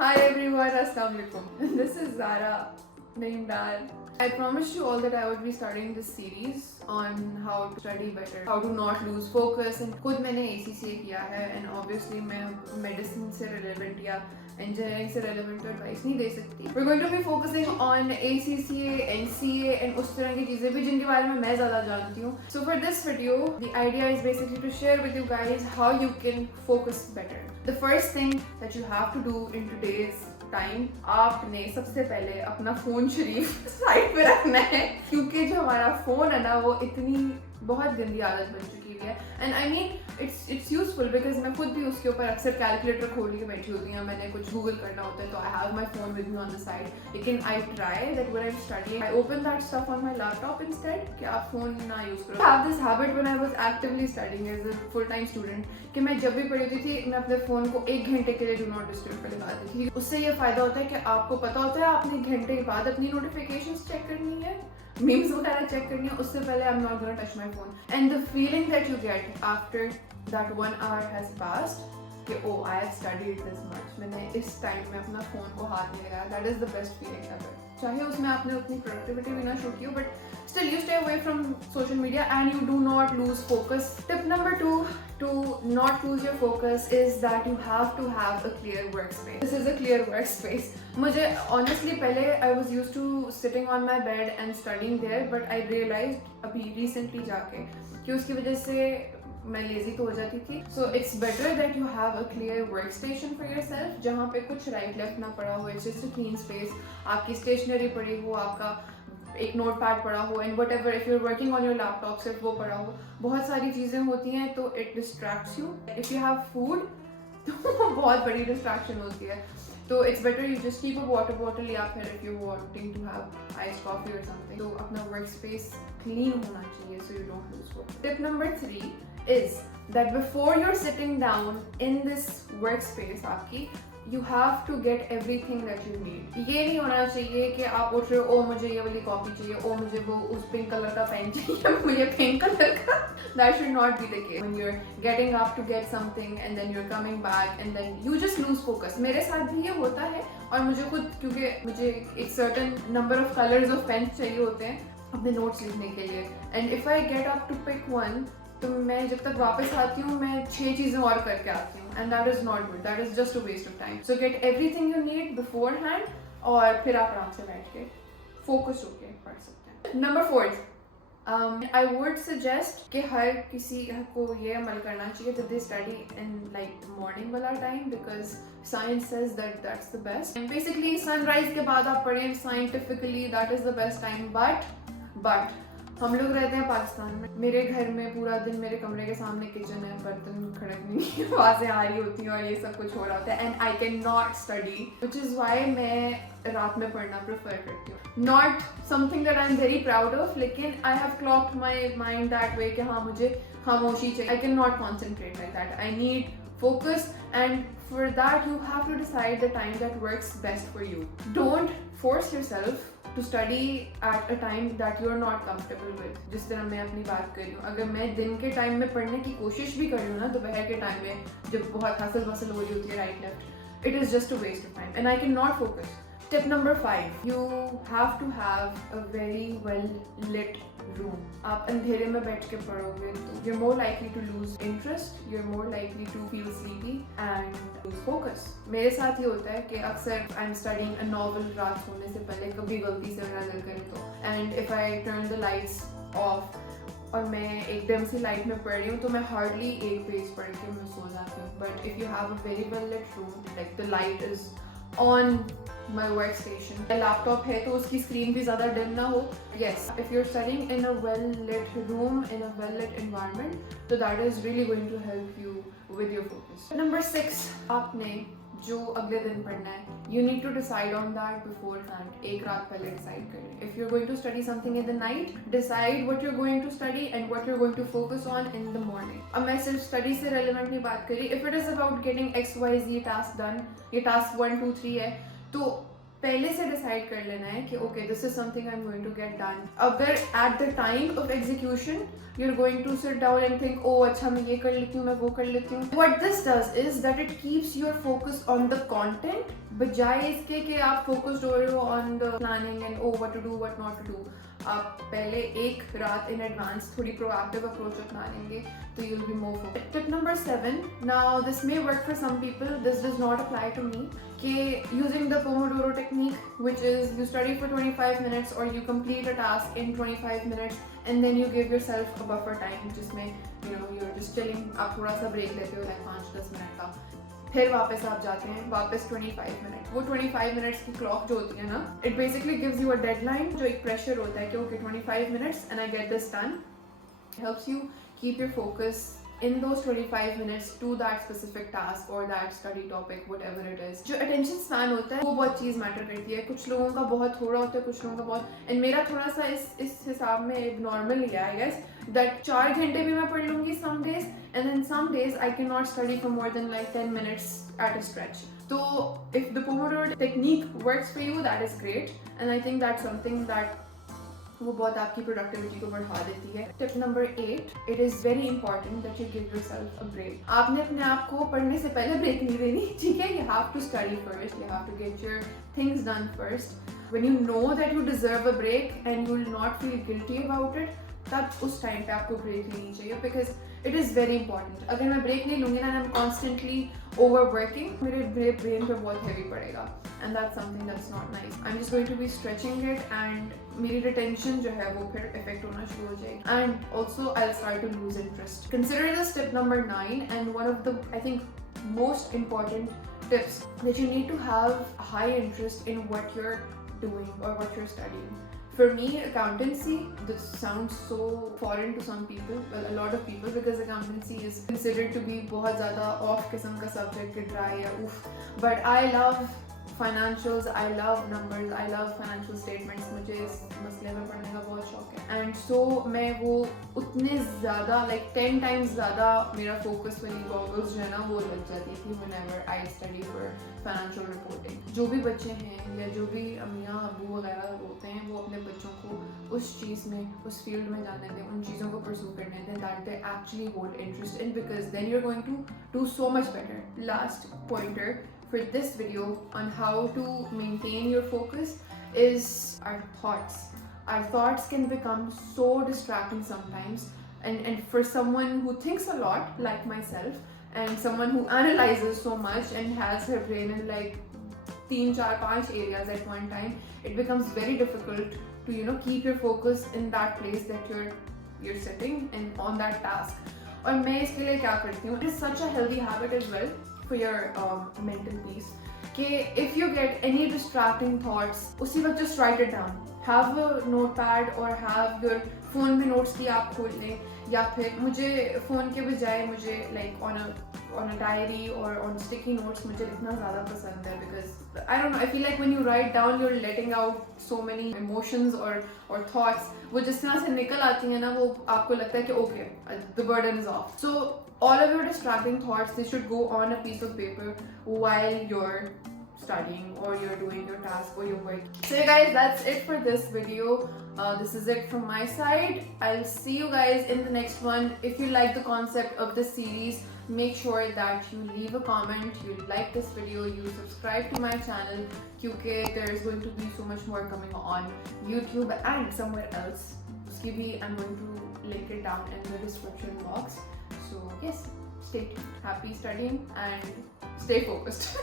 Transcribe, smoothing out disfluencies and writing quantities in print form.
Hi everyone, Assalamu alaikum. This is Zara Naimdar. I promised you all that I would be starting this series on how to study better, how to not lose focus. And खुद मैंने ACCA किया है and obviously मैं medicine से relevant या engineering से relevant तो advice नहीं दे सकती. We're going to be focusing on ACCA, NCA and उस तरह की चीज़ें भी जिनके बारे में मैं ज़्यादा जानती हूँ. So for this video, the idea is basically to share with you guys how you can focus better. The first thing that you have to do in today's time, आपने सबसे पहले अपना फोन शरीफ साइड पे रखना है, क्योंकि जो हमारा फोन है ना वो इतनी बहुत गंदी आदत बन चुकी है. And I mean it's useful because मैं खुद भी उसके ऊपर अक्सर कैलकुलेटर खोल के बैठी होती हूँ. मैंने कुछ गूगल करना होता है तो I have my phone with me on the side. लेकिन I try that when I am studying I open that stuff on my laptop instead कि आप फोन ना यूज करो. I have this habit when I was actively studying as a full time student कि मैं जब भी पढ़ी होती थी मैं अपने फोन को 1 घंटे के लिए डू नॉट डिस्टर्ब पे लगा देती थी. उससे ये फायदा होता है कि आपको पता होता है आपने 1 घंटे के बाद अपनी नोटिफिकेशंस चेक करनी है, मीम्स वगैरह चेक करनी है, उससे पहले I am not gonna touch my phone. And the feeling that you get after that 1 hour has passed कि oh I have studied this much, मैंने इस टाइम में अपना फोन को हाथ नहीं लगाया, that is the best feeling ever. चाहे उसमें आपने उतनी प्रोडक्टिविटी भी ना शो की हो, but still you stay away from social media and you do not lose focus. Tip number 2 to not lose your focus is that you have to have a clear workspace. This is a clear workspace. मुझे honestly पहले I was used to sitting on my bed and studying there, but I realized अभी recently जाके कि उसकी वजह से मैं लेजी तो हो जाती थी. So it's better that you have a clear work station for yourself, जहाँ पे कुछ राइट लेफ्ट ना पड़ा हो. It's just a clean space, आपकी स्टेशनरी पड़ी हो, आपका एक नोट पैड पड़ा हो, and whatever if you are working on your laptop सिर्फ वो पड़ा हो. बहुत सारी चीज़ें होती हैं तो it distracts you. If you have food तो बहुत बड़ी डिस्ट्रैक्शन होती है. तो it's better you just keep a water bottle, या फिर if you wanting to have ice coffee और समथिंग, तो अपना वर्क स्पेस क्लीन होना चाहिए so you don't lose focus. Tip number 3 is that before you're sitting down in this workspace आपकी, you have to get everything that you need. ये नहीं होना चाहिए कि आप उठ रहे हो ओ मुझे ये वाली कॉपी चाहिए, ओ मुझे वो उस पिंक कलर का पेन चाहिए, मुझे पिंक कलर का. That should not be the case. When you're getting up to get something and then you're coming back and then you just lose focus. मेरे साथ भी ये होता है और मुझे खुद, क्योंकि मुझे एक certain number of colors of pens चाहिए होते हैं अपने नोट्स लिखने के लिए. And if I get up to pick one, तो मैं जब तक वापस आती हूँ मैं 6 चीज़ें और करके आती हूँ, and that is not good, that is just a waste of time. So get everything you need beforehand और फिर आप आराम से बैठ के फोकस होके पढ़ सकते हैं. नंबर 4 आई वुड सजेस्ट कि हर किसी को ये अमल करना चाहिए that they study in like morning वाला time, because science says that that's the best. And basically sunrise के बाद आप पढ़ें scientifically that is the best time. but हम लोग रहते हैं पाकिस्तान में. मेरे घर में पूरा दिन मेरे कमरे के सामने किचन है, बर्तन खड़कने की आवाज़ें आ रही होती हैं और ये सब कुछ हो रहा होता है, and I can not study, which is why मैं रात में पढ़ना प्रेफर करती हूँ. Not something that I am very proud of, लेकिन I have clocked my mind that way कि हाँ मुझे खामोशी चाहिए. I can not concentrate like that. I need focus, and for that you have to decide the time that works best for you. Don't force yourself to study at a time that you are not comfortable with. जिस तरह मैं अपनी बात कर रही हूँ, अगर मैं दिन के टाइम में पढ़ने की कोशिश भी कर रही हूँ ना, दोपहर के टाइम में जब बहुत हसल बसल हो रही होती है right left, it is just a waste of time and I cannot focus. Tip number 5, you have to have a very well lit room. आप अंधेरे में बैठ के पढ़ोगे तो you're more likely to lose interest, you're more likely to feel sleepy and lose focus. मेरे साथ ये होता है कि अक्सर I'm studying a novel रात सोने से पहले, कभी गलती से मेरा दिल करे तो, and if I turn the lights off और मैं एकदम से लाइट में पढ़ रही हूँ तो मैं हार्डली एक पेज पढ़ के मैं सो जाती हूँ. But if you have a very well lit room, like the light is on my workstation, laptop है तो उसकी स्क्रीन भी ज़्यादा डिम ना हो. Yes, if you're studying in a well lit room, in a well lit environment, so that is really going to help you with your focus. Number 6, आपने जो अगले दिन पढ़ना है, you need to decide on that beforehand. एक रात पहले decide करें. If you're going to study something in the night, decide what you're going to study and what you're going to focus on in the morning. अब मैं सिर्फ study से relevant नहीं बात करी. If it is about getting XYZ task done, ये task 1 2 3 है, तो पहले से डिसाइड कर लेना है कि okay this is something I am going to get done. अगर at the time of execution you are going to sit down and think oh अच्छा मैं ये कर लेती हूँ, मैं वो कर लेती हूँ, what this does is that it keeps your focus on the content बजाय इसके कि आप फोकस्ड हो रहे हो on the planning and oh what to do what not to do. आप पहले एक रात इन एडवांस थोड़ी प्रोएक्टिव अप्रोच अपना लेंगे तो you will be more focused. Tip number 7, now this may work for some people, this does not apply to me, कि using the Pomodoro technique, which is you study for 25 minutes or you complete a task in 25 minutes and then you give yourself a buffer time जिसमें you're just chilling, आप थोड़ा सा break लेते हो like 5-10 मिनट का, फिर वापस आप जाते हैं वापस 25 मिनट. वो 25 मिनट्स की क्लॉक जो होती है ना, it basically gives you a deadline, जो एक प्रेशर होता है कि ओके 25 minutes and I get this done. Helps you keep your focus in those 25 minutes to that specific task or that study topic, whatever it is. जो attention span होता है वो बहुत चीज़ मैटर करती है. कुछ लोगों का बहुत थोड़ा होता है, कुछ लोगों का बहुत, and मेरा थोड़ा सा इस हिसाब में नॉर्मल ही है I guess, that 4 घंटे भी मैं पढ़ लूँगी some days and then some days I cannot study for more than like 10 minutes at a stretch. So if the Pomodoro technique works for you, that is great, and I think that's something that वो बहुत आपकी प्रोडक्टिविटी को बढ़ा देती है. Tip number 8, it is very important that you give yourself a break. आपने अपने आप को पढ़ने से पहले ब्रेक नहीं देनी, ठीक है. You have to study first, you have to get your things done first. When you know that you deserve a break and you will not feel guilty about it, तब उस टाइम पे आपको ब्रेक लेनी चाहिए, because it is very important. अगर मैं break नहीं लूँगी ना, आई एम कॉन्स्टेंटली ओवरवर्किंग, मेरे ब्रेन पे बहुत हैवी पड़ेगा, and that's something that's not nice. I'm just going to be stretching it and मेरी retention जो है वो फिर affect होना शुरू हो जाएगी, and also I'll start to lose interest. Consider this tip number 9 and one of the I think most important tips, that you need to have high interest in what you're doing or what you're studying. For me, accountancy, this sounds so foreign to some people, well a lot of people, because accountancy is considered to be बहुत ज़्यादा off किस्म का subject, dry या oof. But I love financials, I love numbers, I love financial statements. मुझे इस मसले में पढ़ने का बहुत शौक है, and so मैं वो उतने ज़्यादा like 10 times ज़्यादा मेरा focus वाली goggles जो है ना वो लग जाती थी whenever I study for financial reporting. जो भी बच्चे हैं या जो भी अम्मियाँ अबू वगैरह होते हैं, वो अपने बच्चों को उस चीज़ में, उस फील्ड में जाने दें, उन चीज़ों को pursue करने दें that they actually hold interest in, because then you're going to do so much better. Last pointer for this video on how to maintain your focus is our thoughts. Our thoughts can become so distracting sometimes, and for someone who thinks a lot like myself, and someone who analyzes so much and has her brain in like 3, 4, 5 areas at one time, it becomes very difficult to keep your focus in that place that you're sitting and on that task. और मैं इसके लिए क्या करती हूँ, it is such a healthy habit as well for your mental peace, कि if you get any distracting thoughts, उसी वक्त just write it down. Have a notepad or have your phone में notes की आप खोल लें, या फिर मुझे फ़ोन के बजाय मुझे like on a diary or on sticky notes मुझे लिखना ज़्यादा पसंद है, because I don't know, I feel like when you write down you're letting out so many emotions or thoughts. वो जिस तरह से निकल आती हैं ना, वो आपको लगता है कि okay, the burden is off. So all of your distracting thoughts, they should go on a piece of paper while you're studying or you're doing your task or your work. So yeah guys, that's it for this video. This is it from my side. I'll see you guys in the next one. If you like the concept of this series, make sure that you leave a comment, you like this video, you subscribe to my channel, because there's going to be so much more coming on YouTube and somewhere else. Uski bhi I'm going to link it down in the description box. So yes, stay tuned. Happy studying and stay focused.